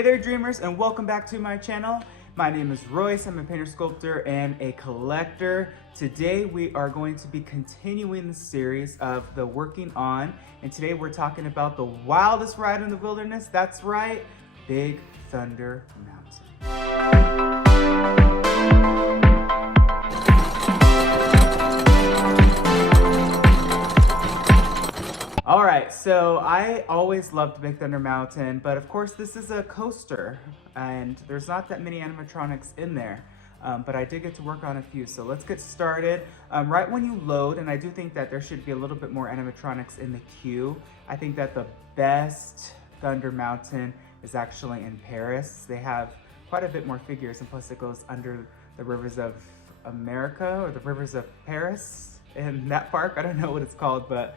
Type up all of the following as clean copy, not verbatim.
Hey there dreamers, and welcome back to my channel. My name is Royce. I'm a painter, sculptor, and a collector. Today we are going to be continuing the series of the working on, and today we're talking about the wildest ride in the wilderness. That's right, Big Thunder Mountain. All right, so I always loved Big Thunder Mountain, but of course this is a coaster and there's not that many animatronics in there, but I did get to work on a few. So let's get started. Right when you load, and I do think that there should be a little bit more animatronics in the queue. I think that the best Thunder Mountain is actually in Paris. They have quite a bit more figures, and plus it goes under the rivers of America or the rivers of Paris in that park. I don't know what it's called, but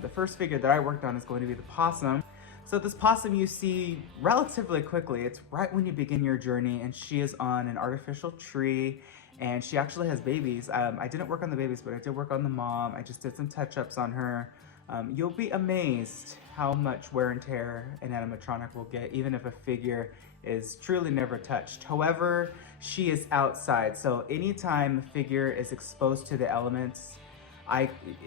the first figure that I worked on is going to be the Possum. So this Possum you see relatively quickly. It's right when you begin your journey, and she is on an artificial tree, and she actually has babies. I didn't work on the babies, but I did work on the mom. I just did some touch-ups on her. You'll be amazed how much wear and tear an animatronic will get, even if a figure is truly never touched. However, she is outside, so anytime a figure is exposed to the elements,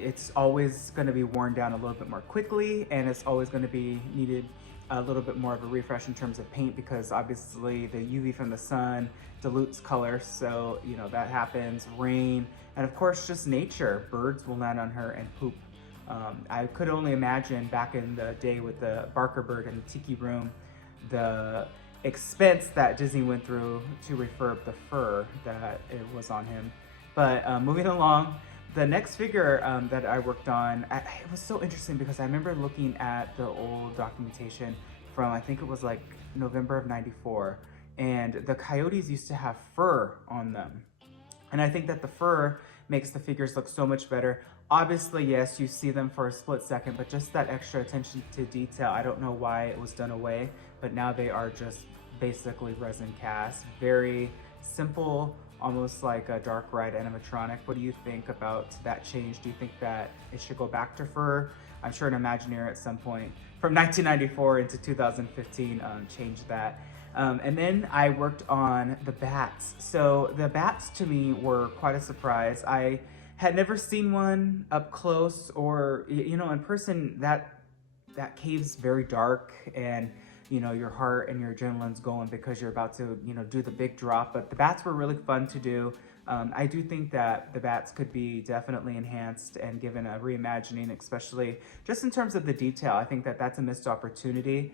it's always going to be worn down a little bit more quickly, and it's always going to be needed a little bit more of a refresh in terms of paint, because obviously the UV from the sun dilutes color, so you know that happens. Rain, and of course just nature. Birds will land on her and poop. I could only imagine back in the day with the Barker bird and the Tiki Room, the expense that Disney went through to refurb the fur that it was on him. But moving along, the next figure that I worked on, it was so interesting because I remember looking at the old documentation from, I think it was like November of '94, and the coyotes used to have fur on them. And I think that the fur makes the figures look so much better. Obviously, yes, you see them for a split second, but just that extra attention to detail, I don't know why it was done away, but now they are just basically resin cast. Very simple, almost like a dark ride animatronic. What do you think about that change? Do you think that it should go back to fur? I'm sure an Imagineer at some point from 1994 into 2015 changed that. And then I worked on the bats. So the bats to me were quite a surprise. I had never seen one up close, or you know, in person. That cave's very dark, and you know, your heart and your adrenaline's going because you're about to, you know, do the big drop. But the bats were really fun to do. I do think that the bats could be definitely enhanced and given a reimagining, especially just in terms of the detail. I think that that's a missed opportunity,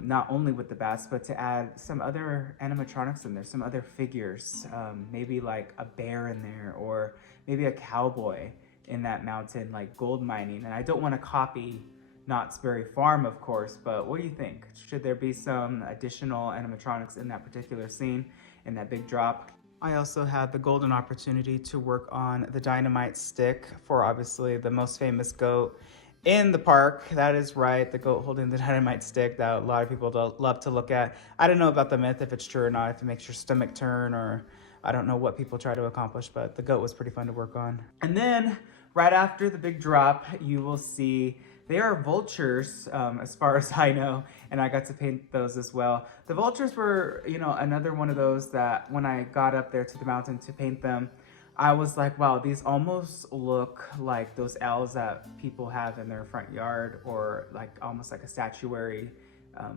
not only with the bats, but to add some other animatronics in there, some other figures, maybe like a bear in there, or maybe a cowboy in that mountain, like gold mining. And I don't want to copy Knott's Berry Farm, of course, but what do you think? Should there be some additional animatronics in that particular scene, in that big drop? I also had the golden opportunity to work on the dynamite stick for obviously the most famous goat in the park. That is right, the goat holding the dynamite stick that a lot of people love to look at. I don't know about the myth, if it's true or not, if it makes your stomach turn, or I don't know what people try to accomplish, but the goat was pretty fun to work on. And then right after the big drop, you will see they are vultures, as far as I know, and I got to paint those as well. The vultures were, you know, another one of those that when I got up there to the mountain to paint them, I was like, wow, these almost look like those owls that people have in their front yard, or like almost like a statuary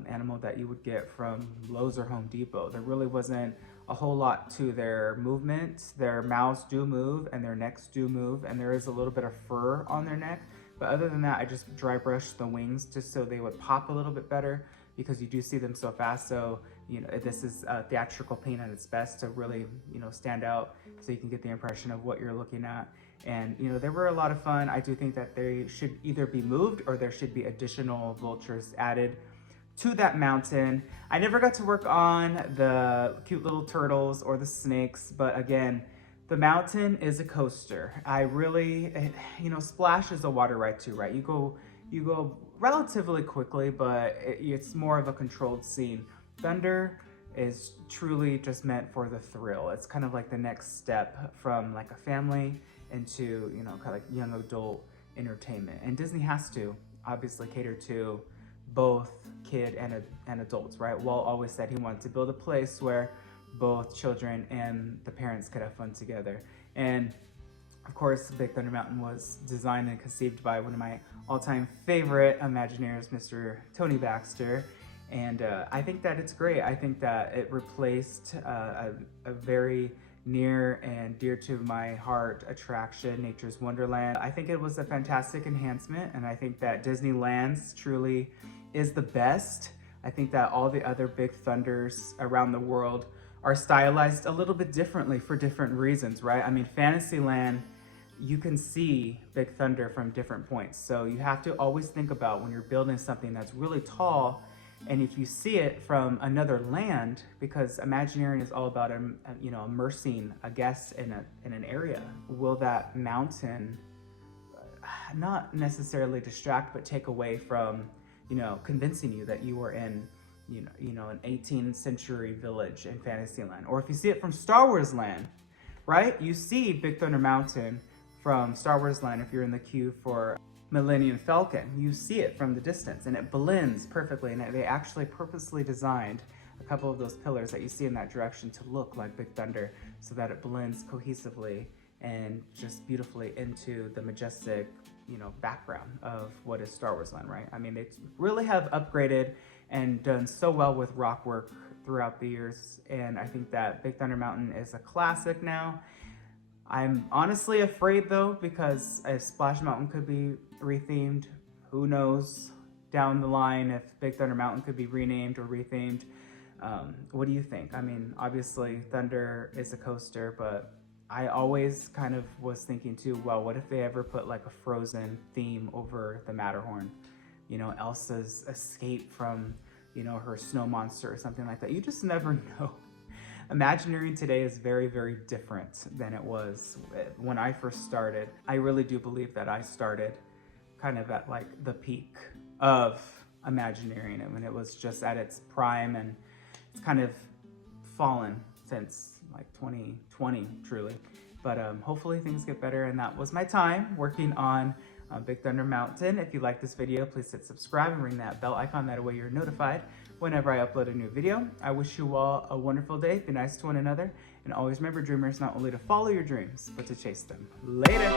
animal that you would get from Lowe's or Home Depot. There really wasn't a whole lot to their movement. Their mouths do move and their necks do move, and there is a little bit of fur on their neck. But other than that, I just dry brushed the wings just so they would pop a little bit better, because you do see them so fast. So, you know, this is theatrical paint at its best to really, you know, stand out, so you can get the impression of what you're looking at. And, you know, they were a lot of fun. I do think that they should either be moved, or there should be additional vultures added to that mountain. I never got to work on the cute little turtles or the snakes, but again, the mountain is a coaster. I really, you know, Splash is a water ride too, right? You go relatively quickly, but it's more of a controlled scene. Thunder is truly just meant for the thrill. It's kind of like the next step from like a family into, you know, kind of like young adult entertainment. And Disney has to obviously cater to both kid and adults, right? Walt always said he wanted to build a place where both children and the parents could have fun together. And of course, Big Thunder Mountain was designed and conceived by one of my all-time favorite Imagineers, Mr. Tony Baxter. And I think that it's great. I think that it replaced a very near and dear to my heart attraction, Nature's Wonderland. I think it was a fantastic enhancement, and I think that Disneyland's truly is the best. I think that all the other Big Thunders around the world are stylized a little bit differently for different reasons, right? I mean, Fantasyland, you can see Big Thunder from different points. So you have to always think about when you're building something that's really tall, and if you see it from another land, because Imagineering is all about immersing a guest in an area, will that mountain not necessarily distract, but take away from, convincing you that you were in, an 18th century village in Fantasyland? Or if you see it from Star Wars Land, right? You see Big Thunder Mountain from Star Wars Land if you're in the queue for Millennium Falcon. You see it from the distance and it blends perfectly, and they actually purposely designed a couple of those pillars that you see in that direction to look like Big Thunder so that it blends cohesively and just beautifully into the majestic, background of what is Star Wars Land, right? I mean, they really have upgraded and done so well with rock work throughout the years, and I think that Big Thunder Mountain is a classic now. I'm honestly afraid though, because Splash Mountain could be rethemed. Who knows down the line if Big Thunder Mountain could be renamed or rethemed. What do you think? I mean, obviously Thunder is a coaster, but I always kind of was thinking too, well, what if they ever put like a Frozen theme over the Matterhorn? Elsa's escape from, her snow monster or something like that. You just never know. Imagineering today is very, very different than it was when I first started. I really do believe that I started kind of at like the peak of Imagineering, and when it was just at its prime, and it's kind of fallen since like 2020, truly. But hopefully things get better, and that was my time working on Big Thunder Mountain. If you like this video, please hit subscribe and ring that bell icon. That way you're notified whenever I upload a new video. I wish you all a wonderful day. Be nice to one another. And always remember, dreamers, not only to follow your dreams, but to chase them. Later.